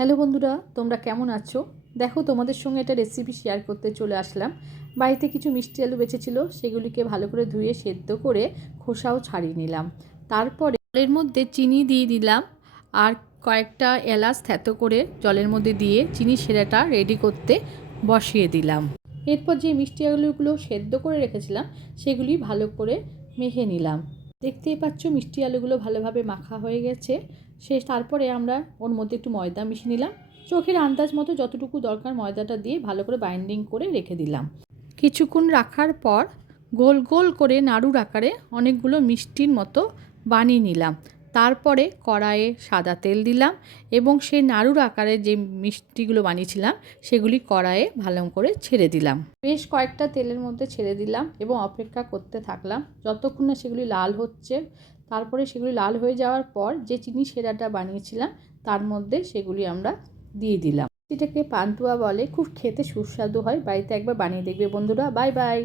Hello বন্ধুরা, তোমরা কেমন আছো? দেখো, তোমাদের সঙ্গে একটা রেসিপি শেয়ার করতে চলে আসলাম। বাড়িতে কিছু মিষ্টি আলু বেঁচেছিল, সেগুলিকে ভালো করে ধুয়ে সেদ্ধ করে খোসাও ছাড়িয়ে নিলাম। তারপরে জলের মধ্যে চিনি দিয়ে দিলাম, আর কয়েকটা এলাচ থেতো করে জলের মধ্যে দিয়ে চিনি শিরাটা রেডি করতে বসিয়ে দিলাম। এরপর যে মিষ্টি আলুগুলো সেদ্ধ করে রেখেছিলাম সেগুলি ভালো করে মেখে নিলাম। দেখতেই পাচ্ছ মিষ্টি আলুগুলো ভালোভাবে মাখা হয়ে গেছে। তারপরে আমরা ওর মধ্যে একটু ময়দা মিশিয়ে নিলাম। চোখের আন্দাজ মতো যতটুকু দরকার ময়দাটা দিয়ে ভালো করে বাইন্ডিং করে রেখে দিলাম। কিছুক্ষণ রাখার পর গোল গোল করে নাড়ুর আকারে অনেকগুলো মিষ্টির মতো বানিয়ে নিলাম। তারপরে কড়াইয়ে সাদা তেল দিলাম এবং সেই নাড়ুর আকারে যে মিষ্টিগুলো বানিয়েছিলাম সেগুলি কড়াইয়ে ভালো করে ছেড়ে দিলাম। বেশ কয়েকটা তেলের মধ্যে ছেড়ে দিলাম এবং অপেক্ষা করতে থাকলাম যতক্ষণ না সেগুলি লাল হচ্ছে। তারপরে সেগুলি লাল হয়ে যাওয়ার পর যে চিনি শিরাটা বানিয়েছিলাম তার মধ্যে সেগুলি আমরা দিয়ে দিলাম। এটাকে পান্তুয়া বলে, খুব খেতে সুস্বাদু হয়। বাড়িতে একবার বানিয়ে দেখবে বন্ধুরা। Bye bye.